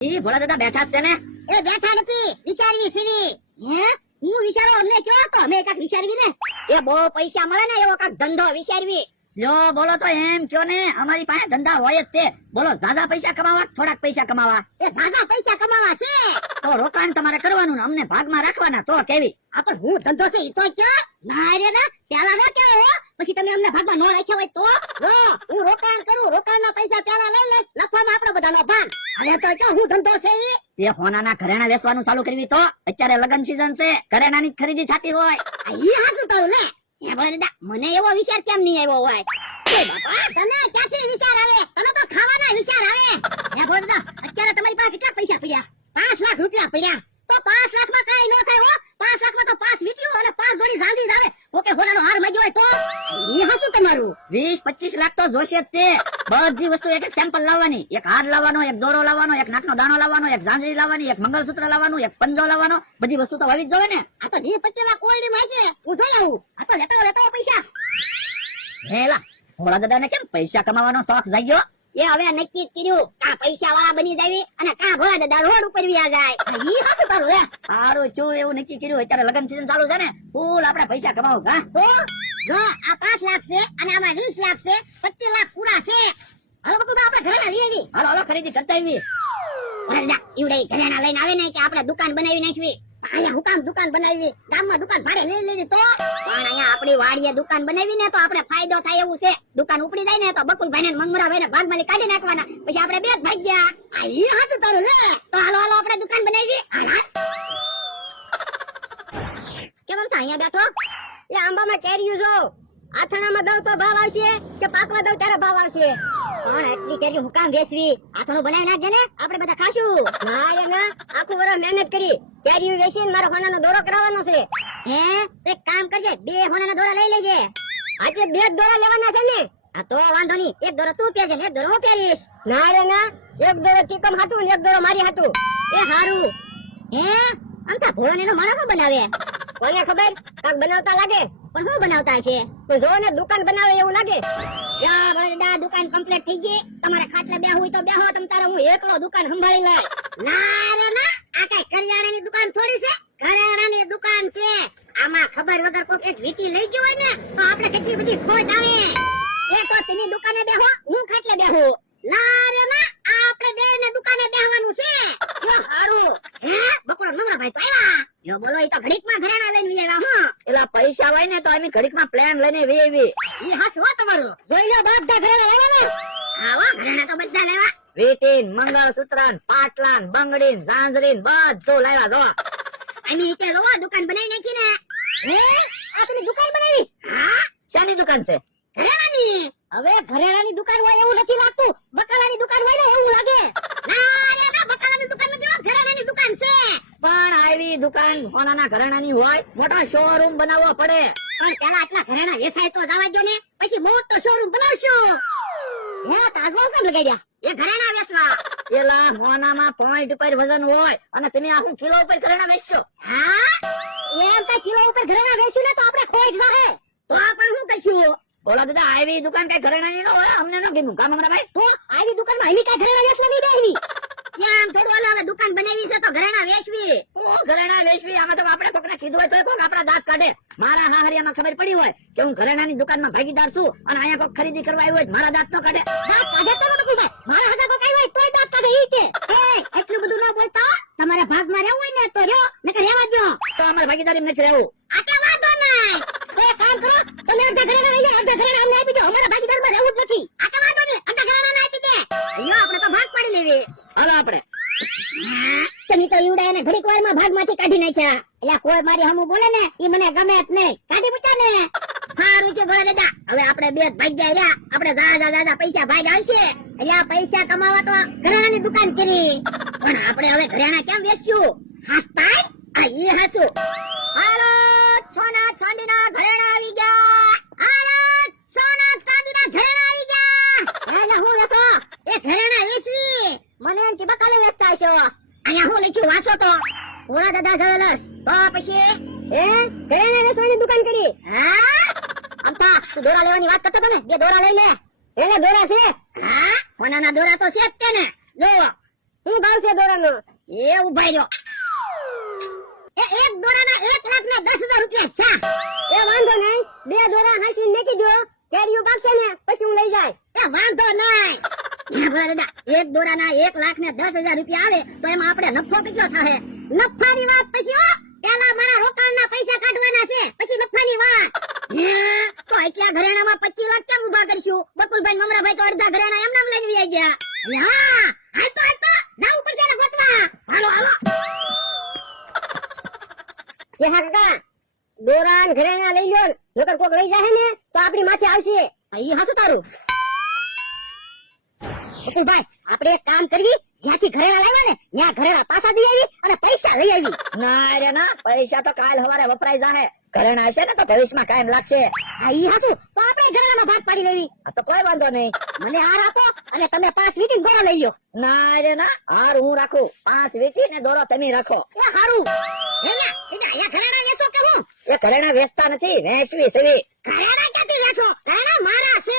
ઈ ભોળા દાદા બેઠા જ છે ને? એ બેઠા નથી, વિચારવી સીવી. હે હું વિચારો અમને કયો તો અમે કાક વિચારવી ને. એ બહુ પૈસા મળે ને એવો કાક ધંધો વિચારવી. લ્યો બોલો તો એમ કયો ને, અમારી પાસે ધંધા હોય જ તે. બોલો ઝાઝા પૈસા કમાવા થોડાક પૈસા કમાવા? એ ઝાઝા પૈસા કમાવા છે તો રોકાણ તમારે કરવાનું ને અમને ભાગમાં રાખવાના, તો કેવી? આ પણ હું ધંધો છે ઈ તો કયો. ના રે ના, પેલા ન કયો હો, પછી તમે અમને ભાગમાં ન રાખ્યા હોય તો. જો હું રોકાણ કરું, રોકાણના પૈસા પેલા લઈ લઈશ, નફામાં આપણો બધાનો ભાગ. અરે તો કયો હું ધંધો છે ઈ. તે હોનાના ઘરેણા વેચવાનું ચાલુ કરવી તો? અત્યારે લગન સીઝન છે, ઘરેણાની જ ખરીદી થતી હોય. આ ઈ હાચું તારું લે. એ બોલે દાદા, મને એવો વિચાર કેમ નહીં આવ્યો હોય? એ બાપા, તને ક્યાંથી વિચાર આવે? તને તો ખાવાના વિચાર આવે. એ બોલે દાદા, અત્યારે તમારી પાસે કેટલા પૈસા પડ્યા? 5 લાખ રૂપિયા પડ્યા. તો 5 લાખમાં કઈ ન થાય હો. 5 લાખમાં તો 5 વીટ્યું અને 5 જોડી ઝાંઝરી જ આવે. ઓકે, હોનાનો હાર માંગ્યો હોય તો ઈ હાચું તમારું. 20-25 લાખ તો જોશે જ તે. બધી વસ્તુ એક એક સેમ્પલ લાવવાની, એક હાર લાવવાનો, એક દોરો લાવવાનો, એક નાકનો દાણો લાવવાનો, એક ઝાંઝરી લાવવાની, એક મંગળસૂત્ર લાવવાનું, એક પંજો લાવવાનો. બધી વસ્તુ તો હોવી જ જોઈએ ને. આ તો 20-25 લાખ કોલ્ડ માં છે. હું જોઈ લઉં. આ તો લેતા પૈસા. હેલા ભોળા દાદાને કેમ પૈસા કમાવાનો શોખ જાગ્યો? એ હવે નક્કી કર્યું, કા પૈસા વાળા બની જાવી અને કા ભોળા દાદા રોડ ઉપર વ્યા જાય. ઈ હાચું તારું લે. સારું છું, એવું નક્કી કર્યું. અત્યારે લગન સીઝન ચાલુ છે ને, ફૂલ આપણે પૈસા કમાવું. કા તો જો આ 5 લાખ છે અને આમાં 20 લાખ છે, 25 લાખ પૂરા છે. હવે બધું આપણે ઘરેણા લઈ આવી. હાલો હાલો ખરીદી કરતા આવી. ઈવડે ઘરેણા લઈને આવે ને કે આપણે દુકાન બનાવી નાખવી. અહીંયા હું કામ દુકાન બનાવી? ગામમાં દુકાન ભાડે લઈ લેવી તો. પણ અહીંયા આપણી વાડીએ દુકાન બનાવી ને તો આપણે ફાયદો થાય એવું છે. દુકાન ઉપડી જાય ને તો બકુલભાઈ ને મંગરાભાઈ ને ભાગમાં કાઢી નાખવાના, પછી આપણે બે જ ભાગ ગયા. આ ઈ હાચું તારું લે. તો હાલો હાલો આપણે દુકાન બનાવી. કેમ આમ અહીંયા બેઠો? એ આંબામાં કેરીયું જો. આથણામાં દઉં તો ભાવ આવશે કે પાકવા દઉં ત્યારે ભાવ આવશે? પણ એટલી કેરી હું કામ વેચવી? આથણું બનાવી નાખજે ને, આપણે બધા ખાશું. ના રે ના, આખું વર્ષ મહેનત કરી કેરીયું વેચીને મારો હોનાનો દોરો કરાવવાનો છે. હે એક કામ કરજે, 2 હોનાના દોરા લઈ લેજે. આજે 2 જ દોરા લેવાના છે ને? આ તો વાંધો નહીં, એક દોરો તું પહેરજે ને એક દોરો હું પહેરીશ. ના રે ના, એક દોરો ચીકમ હાટું ને એક દોરો મારી હાટું. એ હારું. હે આમ તો ભોળાને નો માણસો બનાવે. કોને ખબર, કાક બનાવતા લાગે. પણ શું બનાવતા છે? જો ને દુકાન બનાવે એવું લાગે. યા ભોળા દુકાન કમ્પ્લીટ થઈ ગઈ. તમારે ખાટલે બેહવું હોય તો બેહો, તમ તારે હું એકલો દુકાન સંભાળી લઈ. ના રે ના, આ કઈ કરિયાણાની દુકાન થોડી છે, ઘરેણાની દુકાન છે. આમાં ખબર વગર કોક એક વીટી લઈ ગયો હોય ને તો આપણે કેટલી બધી ખોટ આવે. એ તો તમે દુકાને બેહો, હું ખાટલે બેહું. ના રે ના, આપણે બે ને દુકાને બેહવાનું છે. જો હારું. હે બકુળો મંગળભાઈ તો આવ્યા. જો બોલો, ઈ તો ઘડીકમાં ઘરેણા લઈને આવ્યા. હું એલા પૈસા હોય ને તો અમે ઘડીકમાં પ્લાન લઈને વેવી. ઈ હાસું હો તમારું. જોઈ લો બધા ઘરેણા લેવા ને. આવા ઘરેણા તો બધા લેવા. વીટીન, મંગળસૂત્રન, પાટલાન, બંગડીન, ઝાંઝરીન બધું લાવ્યા જો. અમે ઈકે લો દુકાન બનાવી નાખી ને. હે આ તમે દુકાન બનાવી? હા, શાની દુકાન છે? ઘરેણાની. હવે ઘરેણાની દુકાન હોય એવું નથી લાગતું, બકાલાની દુકાન હોય ને એવું લાગે. ના રે ના, બકાલાની દુકાન નથી, ઘરેણાની દુકાન છે. પણ આવી દુકાન હોનાના ઘરેણાની હોય, મોટો શોરૂમ બનાવવો પડે. પણ પેલા આટલા ઘરેણા વેચાય તો જવા દો ને, પછી મોટો શોરૂમ બનાવશું. હે તાજવો કેમ લગાડ્યા? એ ઘરેણા વેચવા. એલા હોનામાં પોઈન્ટ ઉપર વજન હોય અને તમે આખું કિલો ઉપર ઘરેણા વેચશો. હા એમ કઈ કિલો ઉપર ઘરેણા વેચશું ને તો આપણે ખોઈ જાહે. તો પણ શું કશું? બોલા દાદા, આવી દુકાન કઈ ઘરેણાની ન હોય, અમને ન ગમ્યું. કામ હમણાં ભાઈ તો આવી દુકાનમાં એની કઈ ઘરેણા વેચવાની બેહવી. કેમ થોડું હવે દુકાન બનાવી છે તો ઘરેણા વેચવી. ઓ ઘરેણા વેચવી, આમાં તો આપણે કોકને કીધું હોય તો કોક આપણા દાંત કાઢે. મારા નાહરિયામાં ખબર પડી હોય કે હું ઘરેણાની દુકાનમાં ભાગીદાર છું અને અહીંયા કોક ખરીદી કરવા આવ્યો હોય, મારા દાંત નો કાઢે. દાંત કાઢે તો બકુલભાઈ, મારા હાથે કોક આવ્યો હોય તોય દાંત કાઢે ઈ છે. એ એટલું બધું ન બોલતા. તમારે ભાગમાં રહેવું હોય ને તો રહ્યો, નકર રહેવા દો. તો અમારે ભાગીદારી નથી રહેવું. આ કે વાંધો નહીં. તો એક કામ કરો, તમે અડધા ઘરેણા લઈ લો, અડધા ઘરેણા અમને આપી દો. અમારા ભાગીદારમાં રહેવું જ નથી. આ કે વાંધો નહીં, અડધા ઘરેણા આપી દે. અయ్యో આપણે તો ભાગ પાડી લેવી. હાલો આપણે. તમે તો ઈવડા એને ઘડીક વારમાં ભાગમાંથી કાઢી નાખ્યા. એટલે કોઈ મારી હમું બોલે ને ઈ મને ગમે જ નહીં. કાઢી મૂકો ને. હારું છે ભોળા દાદા, હવે આપણે બે ભાગ્યા રહ્યા. આપણે દાદા પૈસા ભાગ આવશે. એટલે આ પૈસા કમાવા તો ઘરેણાની દુકાન કરી. પણ આપણે હવે ઘરેણા કેમ વેચશું? હા તાઈ આ ઈ હાચું. હાલો સોના ચાંદીના ઘરેણા આવી ગયા. હાલો સોના ચાંદીના ઘરેણા આવી ગયા. એને હું વેચો? એ ઘરેણા વેચવી. મને એમ કે બકાલે વેચતા હશો. અહીંયા હું લખ્યું વાંચો તો. ભોળા દાદા જ્વેલર્સ. તો પછી ઘરેણા વેચવાની દુકાન કરી. હા અમતા તું દોરા લેવાની વાત કરતો હતો ને, 2 દોરા લઈ લે. એને દોરા છે? હા સોનાના દોરા તો છે જ તે ને. જો શું ભાવ છે દોરાનો? એ ઉભાઈ રહ્યો. એક દોરાના 1,10,000 રૂપિયા છે. એ વાંધો નહીં, 2 દોરા હાંસી નાખી દો, કેરીઓ પાકશે ને પછી હું લઈ જાય. એ વાંધો નહીં. એ ભલા દાદા, એક દોરાના 1,10,000 રૂપિયા આવે તો એમાં આપણે નફો કેટલો થાય? નફાની વાત પછી હો, પહેલા મારા રોકાણના પૈસા કાઢવાના છે, પછી નફાની વાત. તો એટલા ઘરેણામાં 25 લાખ કેમ ઉભા કરશું? બકુલભાઈ મમરાભાઈ તો અડધા ઘરેણા એમ નામ લઈને વહી ગયા. એટલે હા, હાલ તો જાવું પડશે ને ગોતવા. હાલો હાલો. કે હા કાકા, દોરા ને ઘરેણા લઈ લ્યો, નકર કોક લઈ જાય ને તો આપણી માથે આવશે. ઈ હાસુ તારું. બકુલભાઈ, આપણે એક કામ કરવી, જ્યાંથી ઘરેણા લાવ્યા ને ત્યાં ઘરેણા પાછા દઈ આવી અને પૈસા લઈ આવી. ના રે ના, પૈસા તો કાલ સવારે વપરાઈ જાહે. ઘરેણા હશે ને તો ભવિષ્યમાં કાયમ લાગશે. હા ઈ હાચું, તો આપણે ઘરેણામાં ભાગ પાડી લેવી. આ તો કોઈ વાંધો નહીં. મને હાર આપો અને તમે 5 વીટી દોરો લઈ લો. ના રે ના, હાર હું રાખું, 5 વીટી ને દોરો તમે રાખો. એ હારું. એલા, અહીંયા ઘરેણા વેચો કે હું? એ ઘરેણા વેચતા નથી, વેચવી સેવી. ઘરેણા ક્યાંથી વેચો? ઘરેણા મારા છે.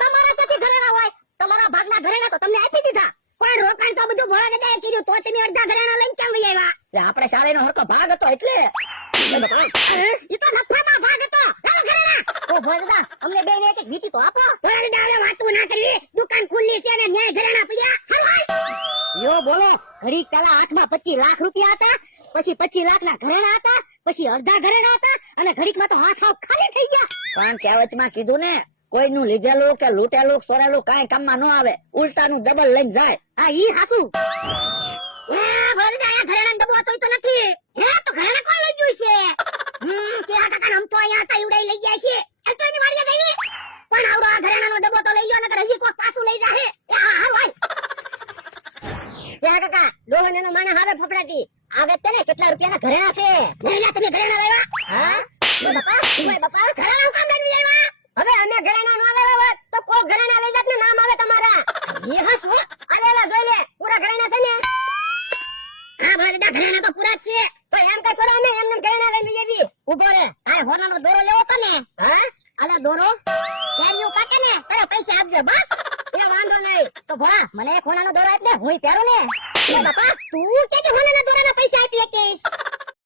તમારા ક્યાંથી ઘરેણા હોય? તમારા ભાગના ઘરેણા તો તમને આપી દીધા. પણ રોકાણ તો બધું ભોળા દાદાએ કર્યું, તો તમે અડધા ઘરેણા લઈને કેમ વહી આવ્યા? એટલે આપણે શાળાનો હરકો ભાગ હતો એટલે. ઈ તો નફામાં ભાગ હતો. ચાલો ઘરેણા. ઓ ભોળા દાદા, અમને બેને એક વીટી તો આપો. ભોળા દાદા, હવે વાતું ના કરવી. દુકાન ખુલ્લી છે ને ન્યાય ઘરેણા પડ્યા. હાલો હાલ. યો બોલો, ઘડીક પહેલા હાથમાં 25 લાખ રૂપિયા હતા, પછી 25 લાખના ઘરેણા હતા, પછી અડધા ઘરેણા હતા અને ઘડીકમાં તો હાથ હાવ ખાલી થઈ ગયા. પણ કહેવતમાં કીધું ને, કોઈનું લીધેલું કે લૂંટેલું સોરેલું કાંઈ કામમાં ન આવે, ઉલટાનું ડબલ લઈને જાય. હા ઈ હાસુ. એ ભોળા દાદા, ઘરેણા ડબ્બો તોય તો નથી. હે, તો ઘરેણા કોણ લઈ ગયું છે? કેરા કાકા હમ તો અહીંયા હતા ઉડાઈ લઈ ગયા છે. એ તો એની વાડીએ ગઈ. પણ આવડો આ ઘરેણાનો ડબ્બો તો લઈ ગયો, નકર હજી કોક પાછું લઈ જાહે. એ હા હાલ હાલ. કેરા કાકા, ડોહનેનો માને હાવે ફફડાટી. આગળ તને કેટલા રૂપિયાના ઘરેણા છે? મહિના તમે ઘરેણા લાવ્યા? હા? ઓય બાપા, ઘરેણા કામ લઈને આવ્યા? હવે અમે ઘરેણા નો લાવ્યા હોત તો કોક ઘરેણા લઈ જાત ને નામ આવે તમારા. એ હસુ, આલેલા જોઈ લે, પૂરા ઘરેણા છે ને? હા ભાઈ, ઘરેણા તો પૂરા જ છે. તો એમ કઈ થોડા અમે એમને ઘરેણા લઈને આવી. ઉભો રે, આ હોનાનો દોરો લેવો તો ને? હા? આલે દોરો કેરીઓ કાટે ને તારા પૈસા આપજે બસ. એ વાંધો નહીં. તો ભોળા, મને એક હોનાનો દોરો આપ દે, હુંય પહેરું ને. એ બાપા, તું કે હોનાના દોરાના પૈસા આપી શકીશ?